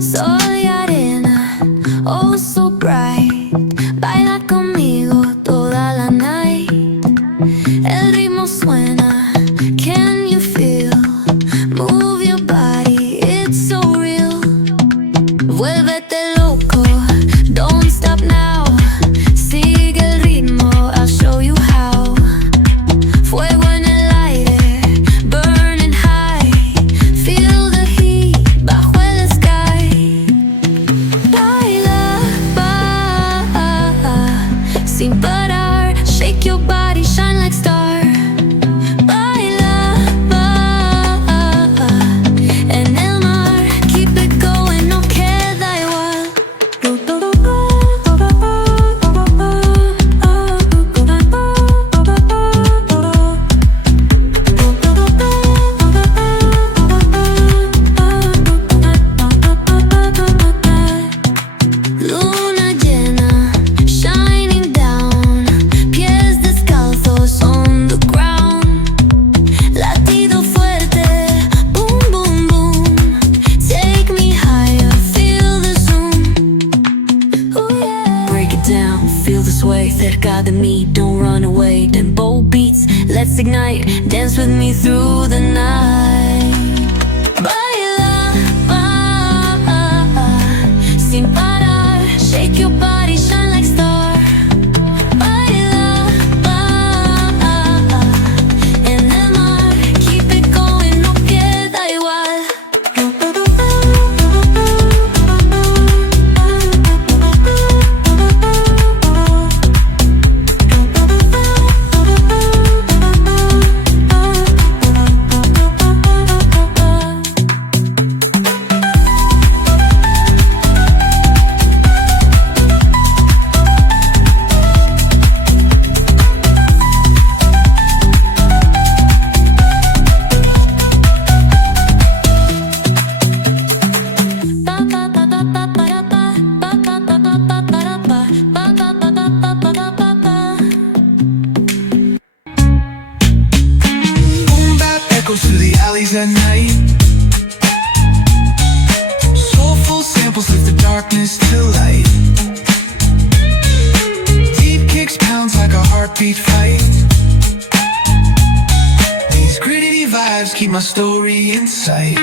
Soy arena, oh so bright. Baila conmigo toda la night. El ritmo suena, can you feel? Move your body, it's so real. Vuélvete loco, don't stop now. Sigue el ritmo, I'll show you how. Fuego en el aire, burning high. Feel the heat bajo el sky. Baila, sin parar. Shake your body, shine like star. Baila, en el mar. Keep it going, no queda igual. Luna llena, shining down. Pies descalzos on the ground. Latido fuerte, boom, boom, boom. Take me higher, feel the zoom. Ooh, yeah. Break it down, feel the sway. Cerca de mí, don't run away. Tempo beats, let's ignite. Dance with me through the night. Baila, sin parar. Shake your body, shine like star. Baila, en el mar. Keep it going, no queda igual. Boom bap echoes through the alleys at night. Soulful samples lift the darkness to light. Deep kicks pounds like a heartbeat fight. These gritty vibes keep my story in sight.